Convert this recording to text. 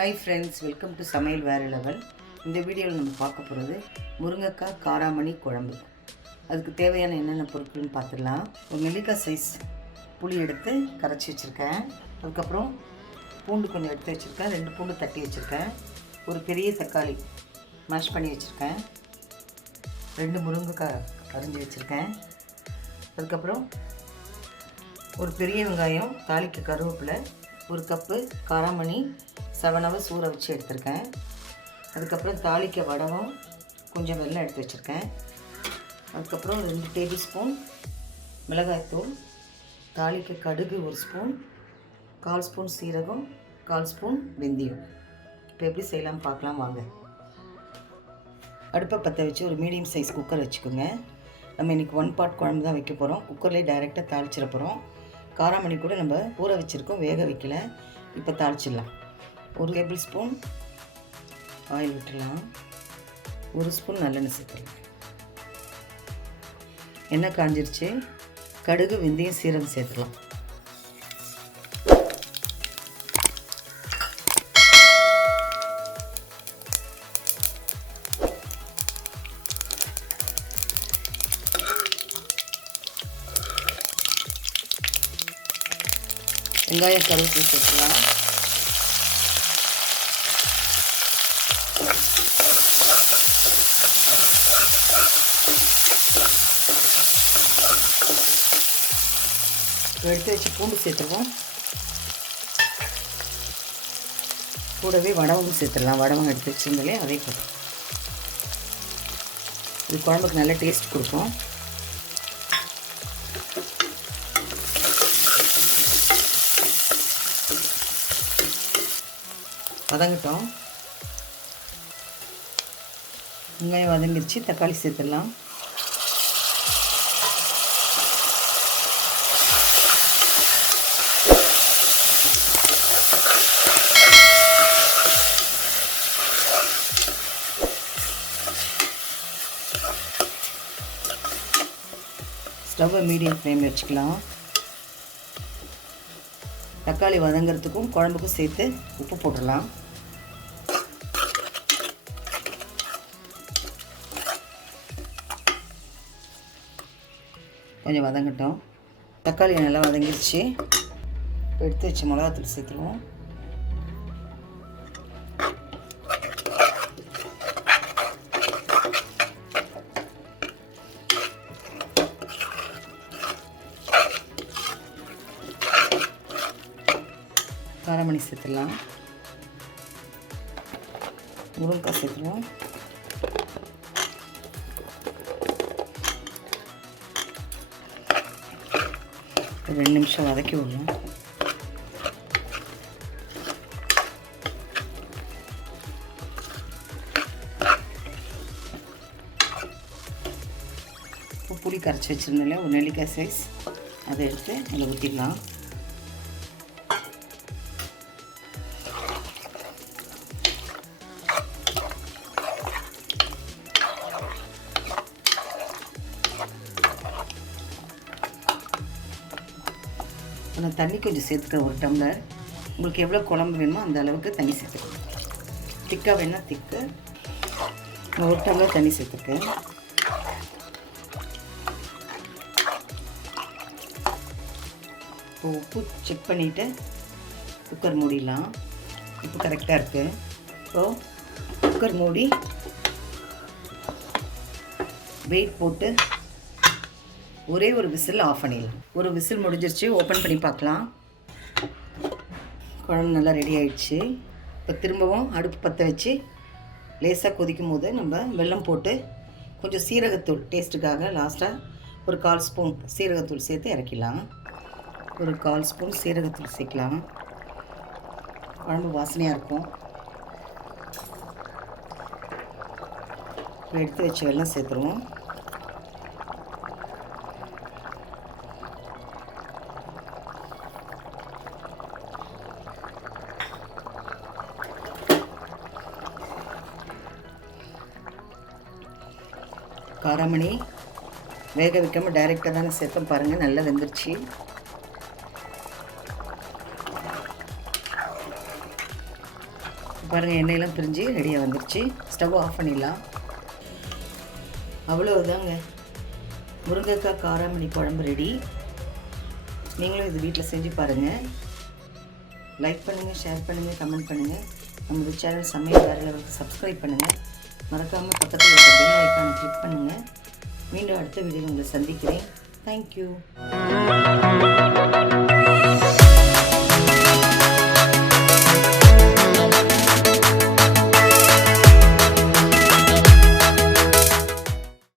Hi friends, welcome to Samayal Vera Level. இந்த வீடியோவில் நம்ம பார்க்க போகிறது முருங்கைக்காய் காராமணி குழம்பு. அதுக்கு தேவையான என்னென்ன பொருட்கள்னு பார்த்துடலாம். ஒரு நெல்லிக்காய் சைஸ் புளி எடுத்து கரைச்சி வச்சுருக்கேன். அதுக்கப்புறம் பூண்டு கொஞ்சம் எடுத்து வச்சுருக்கேன். 2 பூண்டு தட்டி வச்சுருக்கேன். ஒரு பெரிய தக்காளி மேஷ் பண்ணி வச்சுருக்கேன். 2 முருங்கைக்காய் அரிஞ்சு வச்சுருக்கேன். அதுக்கப்புறம் ஒரு பெரிய வெங்காயம், தாளிக்கு கருவேப்பிலை, ஒரு கப்பு காராமணி 7 hours ஊற வச்சு எடுத்திருக்கேன். அதுக்கப்புறம் தாளிக்க வடகம், கொஞ்சம் வெல்லம் எடுத்து வச்சுருக்கேன். அதுக்கப்புறம் 2 டேபிள் ஸ்பூன் மிளகாய்த்தூள், தாளிக்க கடுகு 1 ஸ்பூன், 1/4 ஸ்பூன் சீரகம், 1/4 ஸ்பூன் வெந்தயம். இப்போ எப்படி செய்யலாம் பார்க்கலாம் வாங்க. அடுப்பை பற்ற வச்சு ஒரு மீடியம் சைஸ் குக்கர் வச்சுக்கோங்க. நம்ம இன்றைக்கி 1 pot குழம்பு தான் வைக்க போகிறோம். குக்கர்லேயே டைரெக்டாக தாளிச்சிட போகிறோம். காராமணி கூட நம்ம ஊற வச்சுருக்கோம், வேக வைக்கல. இப்போ தாளிச்சிடலாம். 1 டேபிள் ஸ்பூன் ஆயில் விட்டுடலாம். 1 ஸ்பூன் நல்லெண்ணெய் சேர்த்துடலாம். எண்ணெய் காஞ்சிருச்சு. கடுகு, வெந்தயம், சீரகம் சேர்த்துடலாம். வெங்காயம், கருவேப்பிலை சேர்த்துக்கலாம். எடுத்து வச்சு பூண்டு சேர்த்துருவோம். கூடவே வடகம் சேர்த்துடலாம். வடகம் எடுத்து வச்சுருந்தாலே அதே போதும். இது குழம்புக்கு நல்ல டேஸ்ட் கொடுக்கும். வதங்கட்டும். வெங்காயம் வதங்கிடுச்சு. தக்காளி சேர்த்துடலாம். ஸ்டவ்வை மீடியம் ஃப்ளேமில் வச்சுக்கலாம். தக்காளி வதங்கிறதுக்கும் குழம்புக்கும் சேர்த்து உப்பு போட்டுடலாம். கொஞ்சம் வதங்கட்டும். தக்காளி நல்லா வதங்கிடுச்சு. எடுத்து வச்சு மிளகாத்தூள் சேர்த்துருவோம். காராமணி சேர்த்துடலாம். முருங்கைக்காய் சேர்த்துருவோம். ஒரு 2 நிமிஷம் வதக்கி விடணும். புளி கரைச்சி வச்சுருந்தேன், ஒரு நெல்லிக்காய் சைஸ், அதை எடுத்து அதில் ஊற்றிடலாம். நான் தண்ணி கொஞ்சம் சேர்த்துக்கிறேன். 1 டம்ளர். உங்களுக்கு எவ்வளோ குழம்பு வேணுமோ அந்த அளவுக்கு தண்ணி சேர்த்துக்கணும். திக்காக வேணால் திக்கு. 1 டம்ளர் தண்ணி சேர்த்துருக்கேன். இப்போ உப்பு செக் பண்ணிவிட்டு குக்கர் மூடிடலாம். இப்போ கரெக்டாக இருக்குது. இப்போது குக்கர் மூடி வெயிட் போட்டு ஒரே ஒரு விசில் ஆஃப் பண்ணிடலாம். ஒரு விசில் முடிஞ்சிருச்சு. ஓப்பன் பண்ணி பார்க்கலாம். குழம்பு நல்லா ரெடி ஆகிடுச்சு. இப்போ திரும்பவும் அடுப்பு பற்ற வச்சு லேசாக கொதிக்கும் போது நம்ம வெல்லம் போட்டு கொஞ்சம் சீரகத்தூள் டேஸ்ட்டுக்காக லாஸ்ட்டாக ஒரு 1/4 ஸ்பூன் சீரகத்தூள் சேர்த்து இறக்கிடலாம். ஒரு 1/4 ஸ்பூன் சீரகத்தூள் சேர்க்கலாம். குழம்பு வாசனையாக இருக்கும். இப்போ எடுத்து வச்சு வெல்லம் சேர்த்துருவோம். காராமணி வேக வைக்காமல் டைரெக்டாக தானே சேர்த்தோம். பாருங்கள், நல்லா வெந்துருச்சு. பாருங்கள், எண்ணெயெல்லாம் பிரிஞ்சு ரெடியாக வந்துடுச்சு. ஸ்டவ் ஆஃப் பண்ணிடலாம். அவ்வளோதாங்க, முருங்கைக்காய் காராமணி குழம்பு ரெடி. நீங்களும் இது வீட்டில் செஞ்சு பாருங்கள். லைக் பண்ணுங்கள், ஷேர் பண்ணுங்கள், கமெண்ட் பண்ணுங்கள். நம்மளோட சேனல் சமையல் வேறு லெவலுக்கு சப்ஸ்கிரைப் பண்ணுங்கள். மறக்காமல் பக்கத்தில் இருக்க பெல் ஐக்கானை கிளிக் பண்ணுங்கள். மீண்டும் அடுத்த வீடியோவில் உங்களை சந்திக்கிறேன். தேங்க்யூ.